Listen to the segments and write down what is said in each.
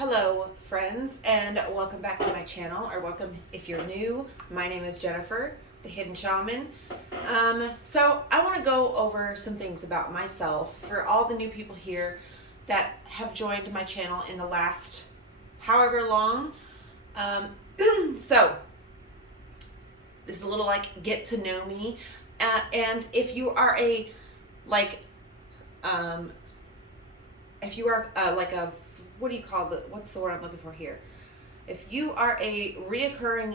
Hello friends, and welcome back to my channel, or welcome if you're new. My name is Jennifer, the Hidden Shaman. So I want to go over some things about myself for all the new people here that have joined my channel in the last however long. So this is a little like get to know me, and if you are like a what do you call what's the word I'm looking for here? If you are a reoccurring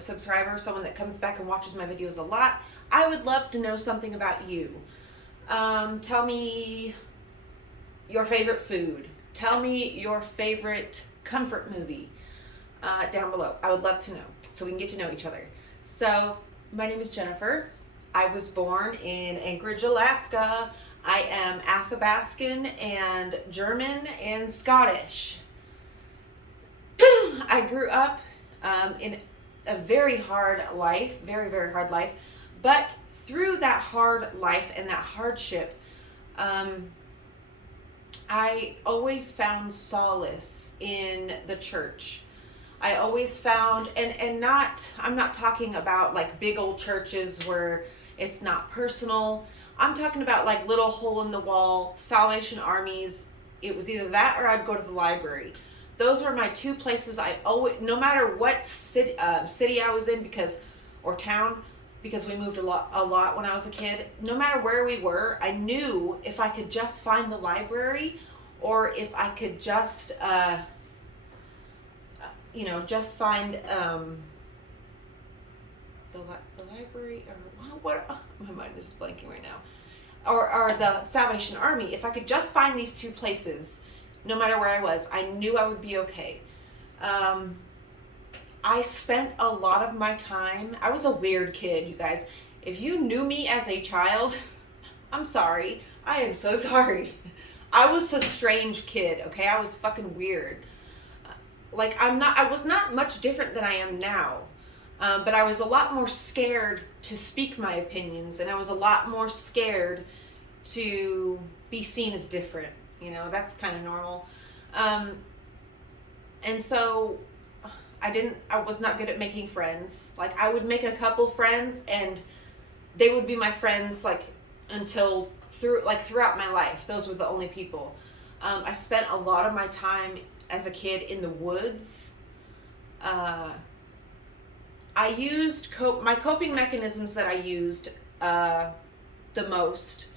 subscriber, someone that comes back and watches my videos a lot, I would love to know something about you. Tell me your favorite food. Tell me your favorite comfort movie down below. I would love to know so we can get to know each other. So my name is Jennifer. I was born in Anchorage, Alaska. I am Athabascan and German and Scottish. I grew up in a very hard life, very hard life. But through that hard life and that hardship, I always found solace in the church. I always found, I'm not talking about like big old churches where it's not personal. I'm talking about like little hole in the wall Salvation Armies. It was either that or I'd go to the library. Those were my two places I always, no matter what city I was in, or town, because we moved a lot when I was a kid. No matter where we were, I knew if I could just find the library, or if I could just just find the library, or what? My mind is blanking right now. Or the Salvation Army. If I could just find these two places, no matter where I was, I knew I would be okay. I spent a lot of my time. I was a weird kid, you guys. If you knew me as a child, I'm sorry. I am so sorry. I was a strange kid. Okay, I was fucking weird. I was not much different than I am now. But I was a lot more scared to speak my opinions, and I was a lot more scared to be seen as different. That's kind of normal. And so I was not good at making friends. Like, I would make a couple friends, and they would be my friends throughout my life. Those were the only people. I spent a lot of my time as a kid in the woods. I used my coping mechanisms that I used the most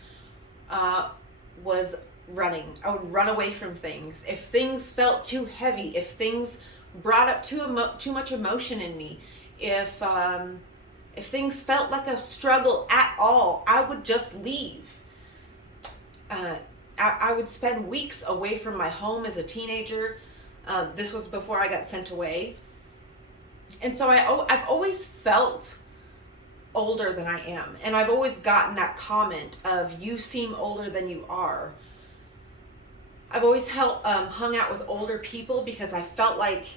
was running. I would run away from things. If things felt too heavy, if things brought up too much emotion in me, if things felt like a struggle at all, I would just leave. I would spend weeks away from my home as a teenager. This was before I got sent away. And so I've always felt older than I am. And I've always gotten that comment of, you seem older than you are. I've always hung out with older people because I felt like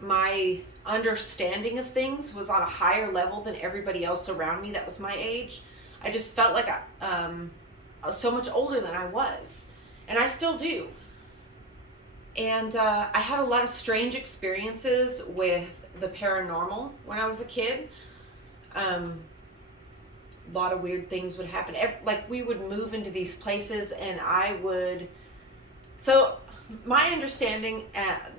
my understanding of things was on a higher level than everybody else around me that was my age. I just felt like I was so much older than I was. And I still do. And I had a lot of strange experiences with the paranormal when I was a kid. A lot of weird things would happen. Like, we would move into these places, and so my understanding,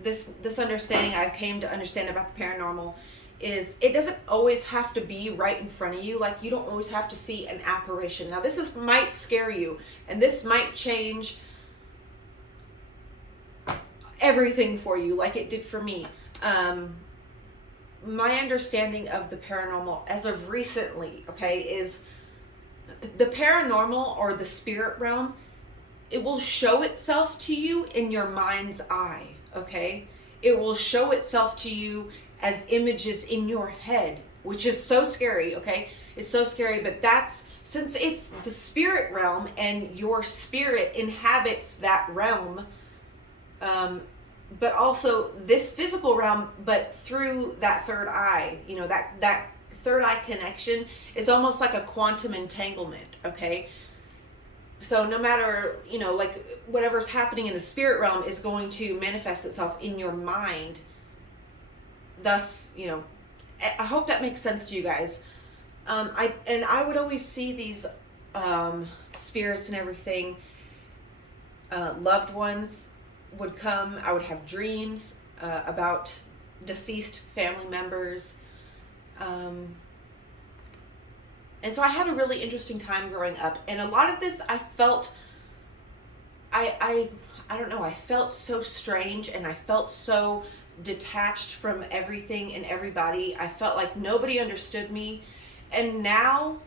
this understanding I came to understand about the paranormal is it doesn't always have to be right in front of you. Like, you don't always have to see an apparition. Now, this might scare you, and this might change everything for you like it did for me. My understanding of the paranormal as of recently, okay, is the paranormal, or the spirit realm, it will show itself to you in your mind's eye, okay? It will show itself to you as images in your head, which is so scary, okay? It's so scary, but since it's the spirit realm and your spirit inhabits that realm, but also this physical realm, but through that third eye, that third eye connection is almost like a quantum entanglement, okay? So no matter, like whatever's happening in the spirit realm is going to manifest itself in your mind. Thus, I hope that makes sense to you guys. I would always see these spirits and everything. Loved ones would come. I would have dreams about deceased family members. And so I had a really interesting time growing up. And a lot of this I felt, I don't know, I felt so strange, and I felt so detached from everything and everybody. I felt like nobody understood me. And now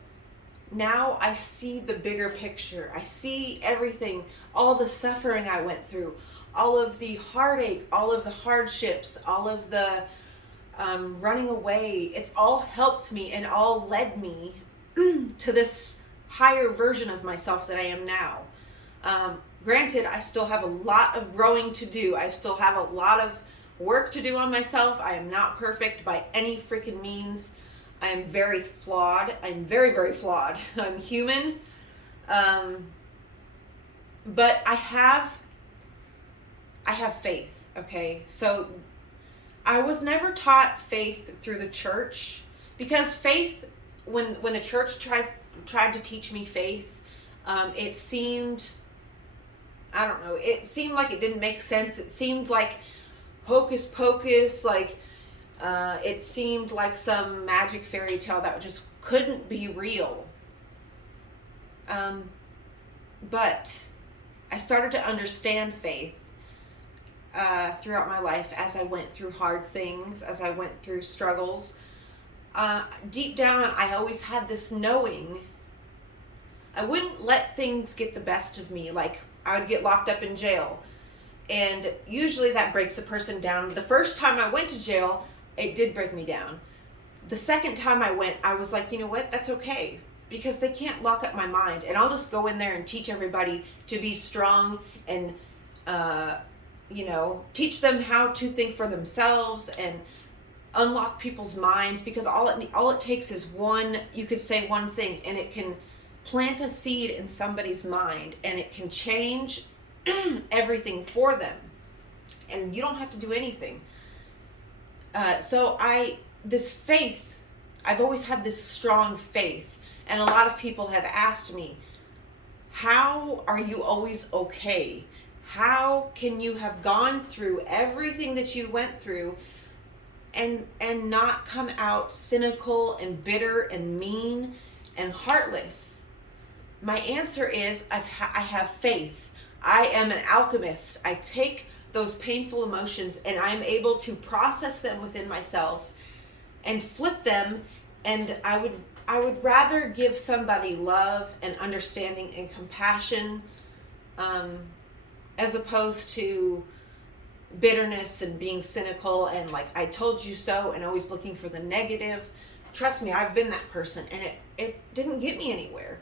I see the bigger picture. I see everything, all the suffering I went through, all of the heartache, all of the hardships, all of the running away. It's all helped me and all led me to this higher version of myself that I am now. Granted, I still have a lot of growing to do. I still have a lot of work to do on myself. I am not perfect by any freaking means. I am very flawed. I'm very, very flawed. I'm human. But I have faith, okay? So I was never taught faith through the church, because faith, when the church tried to teach me faith, it seemed, I don't know, it seemed like it didn't make sense. It seemed like hocus pocus, like it seemed like some magic fairy tale that just couldn't be real. But I started to understand faith throughout my life as I went through hard things, as I went through struggles. Deep down, I always had this knowing I wouldn't let things get the best of me. Like, I would get locked up in jail, and usually that breaks a person down. The first time I went to jail, it did break me down. The second time I went, I was like, you know what, that's okay, because they can't lock up my mind, and I'll just go in there and teach everybody to be strong and teach them how to think for themselves and unlock people's minds, because all it takes is one thing, and it can plant a seed in somebody's mind, and it can change everything for them, and you don't have to do anything. So this faith, I've always had this strong faith, and a lot of people have asked me, how are you always okay? How can you have gone through everything that you went through and not come out cynical and bitter and mean and heartless? My answer is I have faith. I am an alchemist. I take those painful emotions and I'm able to process them within myself and flip them, and I would rather give somebody love and understanding and compassion as opposed to bitterness and being cynical and like, I told you so, and always looking for the negative. Trust me, I've been that person, and it didn't get me anywhere.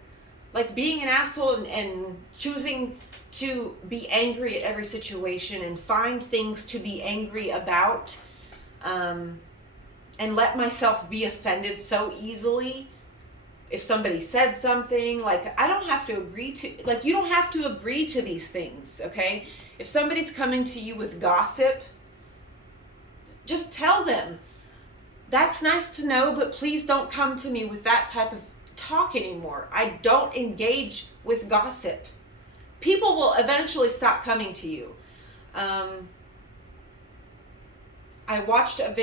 Like, being an asshole and choosing to be angry at every situation and find things to be angry about, and let myself be offended so easily if somebody said something. Like, I don't have to agree to, like, you don't have to agree to these things, okay? If somebody's coming to you with gossip, just tell them, that's nice to know, but please don't come to me with that type of talk anymore. I don't engage with gossip. People will eventually stop coming to you. I watched a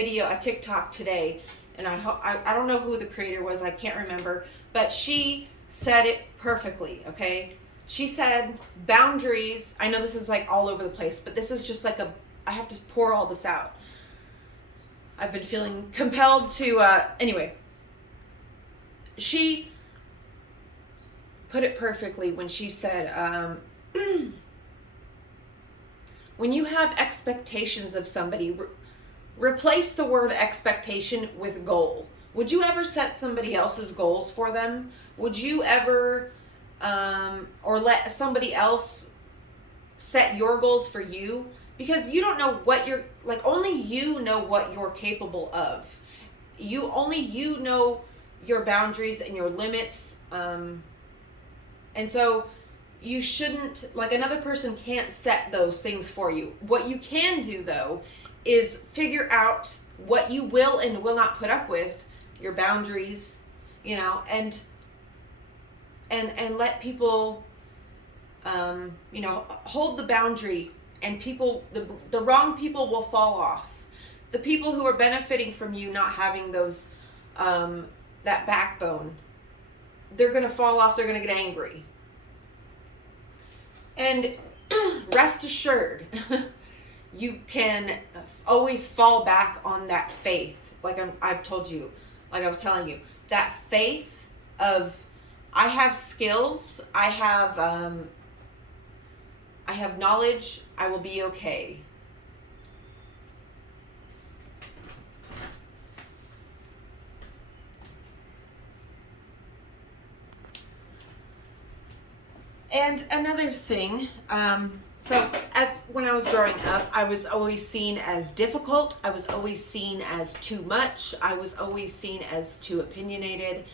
TikTok today, and I don't know who the creator was, I can't remember, but she said it perfectly, okay? She said boundaries, I know this is like all over the place, but this is just like I have to pour all this out. I've been feeling compelled to, anyway. She put it perfectly when she said, when you have expectations of somebody, replace the word expectation with goal. Would you ever set somebody else's goals for them? Would you ever, or let somebody else set your goals for you? Because you don't know what only you know what you're capable of. Only you know your boundaries and your limits. And so you shouldn't, like, another person can't set those things for you. What you can do, though, is figure out what you will and will not put up with, your boundaries, you know, and let people, you know, hold the boundary, and people, the wrong people will fall off. The people who are benefiting from you not having those, that backbone, they're going to fall off. They're going to get angry. And rest assured, you can always fall back on that faith. Like I've told you, like I was telling you, that faith of, I have skills, I have knowledge, I will be okay. And another thing, so as when I was growing up, I was always seen as difficult. I was always seen as too much. I was always seen as too opinionated.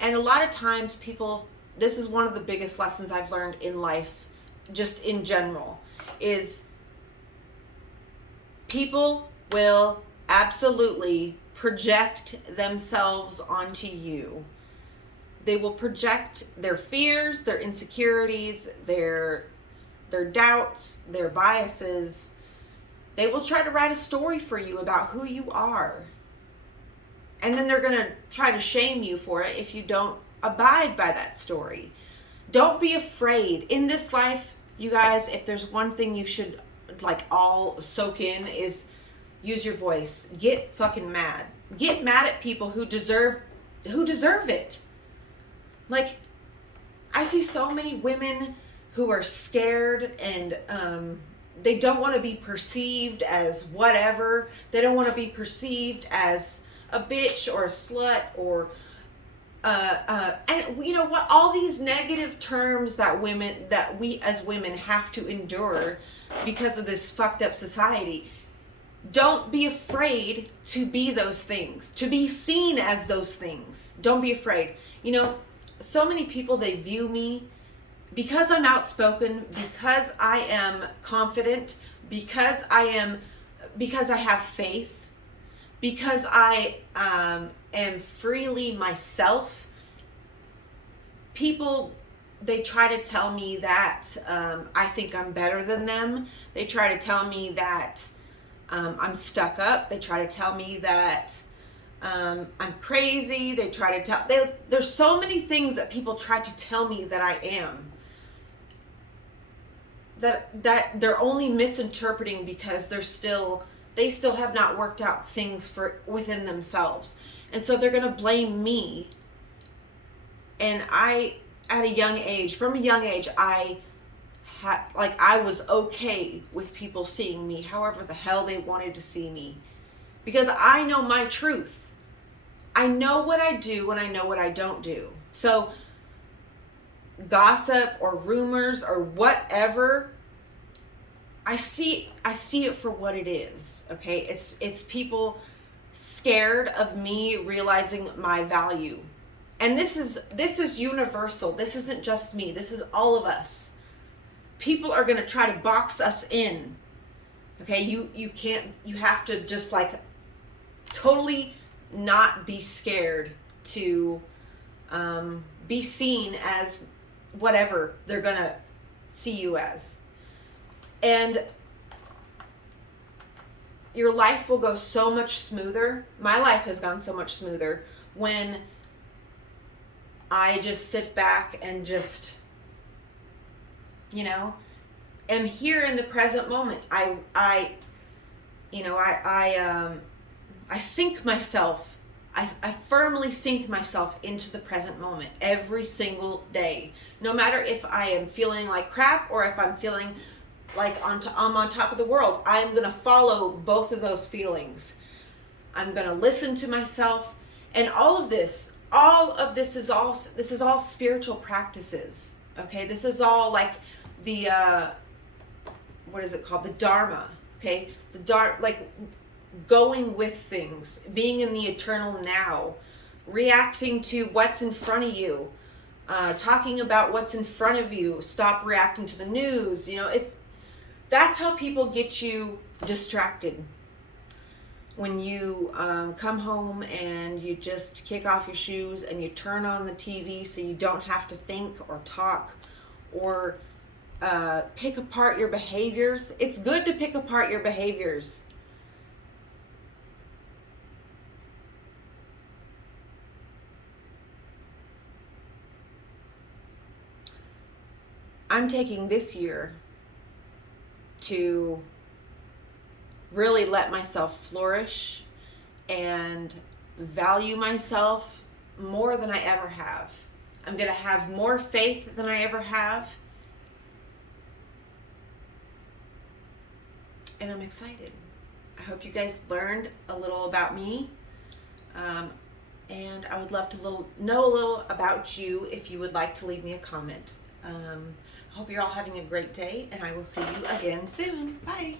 And a lot of times people, this is one of the biggest lessons I've learned in life, just in general, is people will absolutely project themselves onto you. They will project their fears, their insecurities, their doubts, their biases. They will try to write a story for you about who you are. And then they're going to try to shame you for it if you don't abide by that story. Don't be afraid. In this life, you guys, if there's one thing you should like all soak in, is use your voice. Get fucking mad. Get mad at people who deserve it. Like, I see so many women who are scared, and they don't want to be perceived as whatever. They don't want to be perceived as a bitch or a slut or and you know what, all these negative terms that we as women have to endure because of this fucked up society. Don't be afraid to be those things, to be seen as those things. Don't be afraid. You know, so many people, they view me because I'm outspoken, because I am confident, because I have faith, because I am freely myself. People, they try to tell me that I think I'm better than them. They try to tell me that I'm stuck up. They try to tell me that I'm crazy. They try to tell, there's so many things that people try to tell me that I am, that they're only misinterpreting because they still have not worked out things within themselves. And so they're going to blame me. And from a young age, I was okay with people seeing me however the hell they wanted to see me, because I know my truth. I know what I do and I know what I don't do. So gossip or rumors or whatever, I see it for what it is. Okay, it's people scared of me realizing my value. And this is universal. This isn't just me. This is all of us. People are going to try to box us in. Okay, you have to just like totally not be scared to be seen as whatever they're going to see you as. And your life will go so much smoother. My life has gone so much smoother when I just sit back and just, you know, am here in the present moment. I sink myself. I firmly sink myself into the present moment every single day. No matter if I am feeling like crap or if I'm feeling like I'm on top of the world, I'm going to follow both of those feelings. I'm going to listen to myself. And all of this is all spiritual practices. Okay? This is all like the what is it called? The Dharma. Okay? Like going with things, being in the eternal now, reacting to what's in front of you, talking about what's in front of you. Stop reacting to the news. That's how people get you distracted. When you come home and you just kick off your shoes and you turn on the TV so you don't have to think or talk or pick apart your behaviors. It's good to pick apart your behaviors. I'm taking this year to really let myself flourish and value myself more than I ever have. I'm going to have more faith than I ever have. And I'm excited. I hope you guys learned a little about me. And I would love to know a little about you if you would like to leave me a comment. I hope you're all having a great day, and I will see you again soon. Bye.